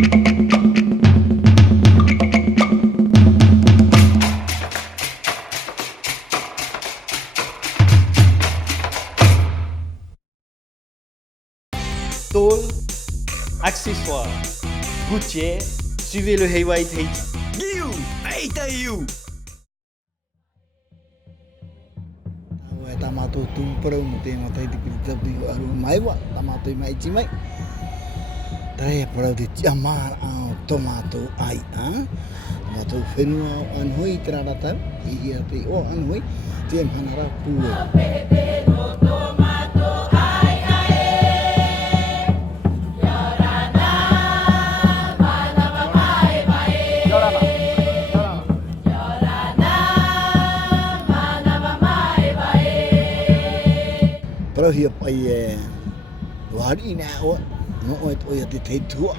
Tôle, accessoires, gouttière, suivez le Heiva et Tahiti. Giu, Aitai. Tamato tumpero mute matai di kita di aru maiwa tamato mai cimai. Trai para di jamar tomato ai tomato fenu anhui terata iya ti o anhui tiem hanara Pueu. Pero hiệp ai wari na o no o te te tua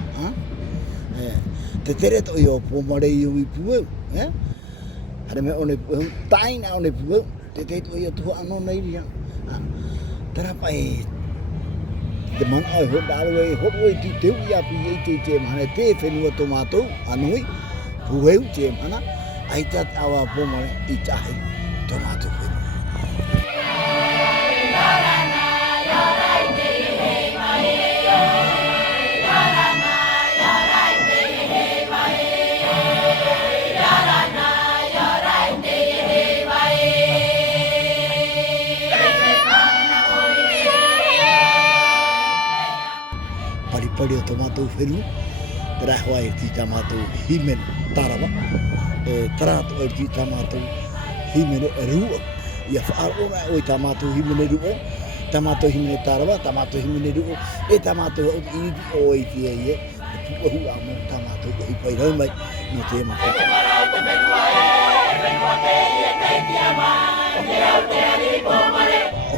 te tere to yo Pomare VI Pueu ada me one tai na one Pueu te te to yo tua ano nei dia Tarava te man ai ho dalwe ho ti te ya pi te te mana te fenua tomato anoi Pueu te mana ai tat awa Pomare I tai tomato fenu pare'o tomato fenu trajo ti tomato himen Tarava trato ti tomato himen ruo ia fa'arona o tomato himen ruo tomato himen Tarava tomato himen ruo tomato I o ti e o amo tomato I pai rai mai no te ma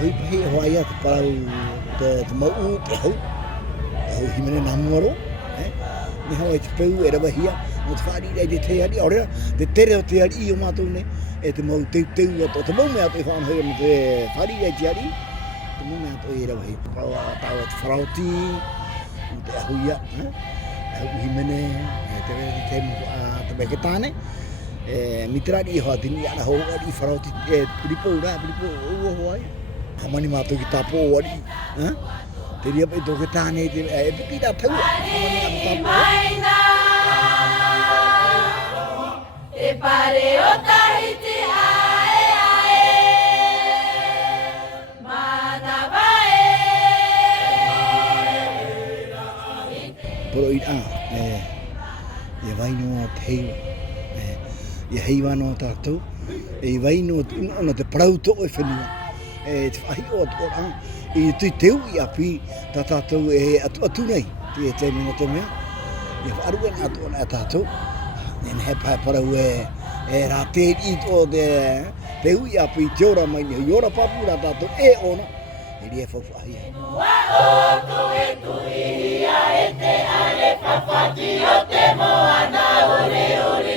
oi pai ho ia para te mau te ho himene namoro ni ho te Pueu era bahia mo te whari rei te te ari ora te tere o te ari I o mātou ne te mau te o te mau mea te whaon hoi mo te whari rei te ari te mau mea te era bahia paua tau te wharauti mo te ahuia ahu himene te wera te mo te meketane mitrari I hoa tini ana ho ari wharauti piripo ua hoa hamani mātou ki tapo o ari te ria pai toke tāne te piti da tau te pare'o Tahiti Aea mana vai Pero ia vai no te Heiva ia Heiva no tātou vai no te parauto o whenua te whahi o ora I tui teu I api tā tātou atu nei te mea te mea ia whaarua na atu ona tātou nen he pai parau rā te I o te hui api te ora mai ni ora papu rā tātou ona I ria whawhahi Mua oku e kuihia te ale whawhati o te moana uri